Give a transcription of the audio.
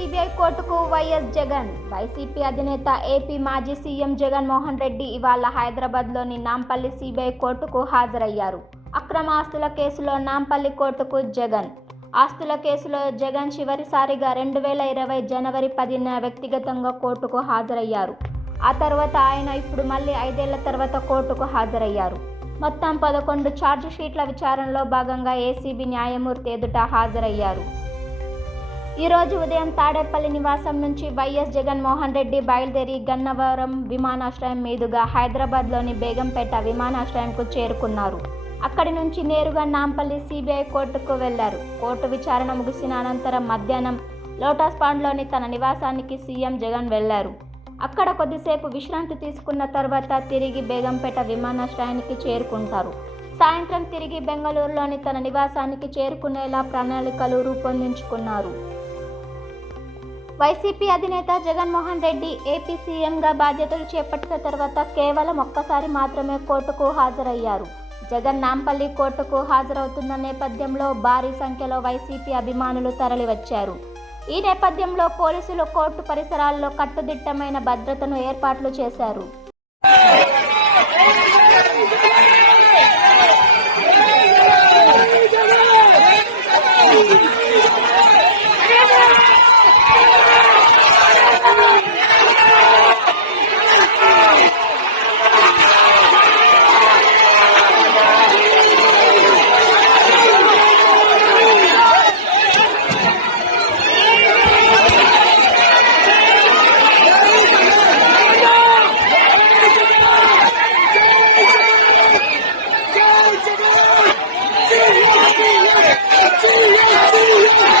CBI కోర్టుకు YS Jagan. YCP అధినేత AP మాజీ సీఎం జగన్మోహన్ రెడ్డి ఇవాళ హైదరాబాద్లోని నాంపల్లి సిబిఐ కోర్టుకు హాజరయ్యారు. అక్రమ ఆస్తుల కేసులో నాంపల్లి కోర్టుకు జగన్. ఆస్తుల కేసులో జగన్ చివరిసారిగా రెండు వేల ఇరవై జనవరి పదిన వ్యక్తిగతంగా కోర్టుకు హాజరయ్యారు. ఆ తర్వాత ఆయన ఇప్పుడు మళ్ళీ ఐదేళ్ళ తర్వాత కోర్టుకు హాజరయ్యారు. మొత్తం పదకొండు ఛార్జ్ షీట్ల విచారణలో భాగంగా ఏసీబీ న్యాయమూర్తి ఎదుట హాజరయ్యారు. ఈరోజు ఉదయం తాడేపల్లి నివాసం నుంచి వైఎస్ జగన్మోహన్ రెడ్డి బయలుదేరి గన్నవరం విమానాశ్రయం మీదుగా హైదరాబాద్లోని బేగంపేట విమానాశ్రయంకు చేరుకున్నారు. అక్కడి నుంచి నేరుగా నాంపల్లి సిబిఐ కోర్టుకు వెళ్ళారు. కోర్టు విచారణ ముగిసిన అనంతరం మధ్యాహ్నం లోటస్ పాండ్లోని తన నివాసానికి సీఎం జగన్ వెళ్ళారు. అక్కడ కొద్దిసేపు విశ్రాంతి తీసుకున్న తర్వాత తిరిగి బేగంపేట విమానాశ్రయానికి చేరుకుంటారు. సాయంత్రం తిరిగి బెంగళూరులోని తన నివాసానికి చేరుకునేలా ప్రణాళికలు రూపొందించుకున్నారు. వైసీపీ అధినేత జగన్మోహన్ రెడ్డి ఏపీ సీఎంగా బాధ్యతలు చేపట్టిన తర్వాత కేవలం ఒక్కసారి మాత్రమే కోర్టుకు హాజరయ్యారు. జగన్ నాంపల్లి కోర్టుకు హాజరవుతున్న నేపథ్యంలో భారీ సంఖ్యలో వైసీపీ అభిమానులు తరలివచ్చారు. ఈ నేపథ్యంలో పోలీసులు కోర్టు పరిసరాల్లో కట్టుదిట్టమైన భద్రతను ఏర్పాట్లు చేశారు. 強い強い強い強い強い強い。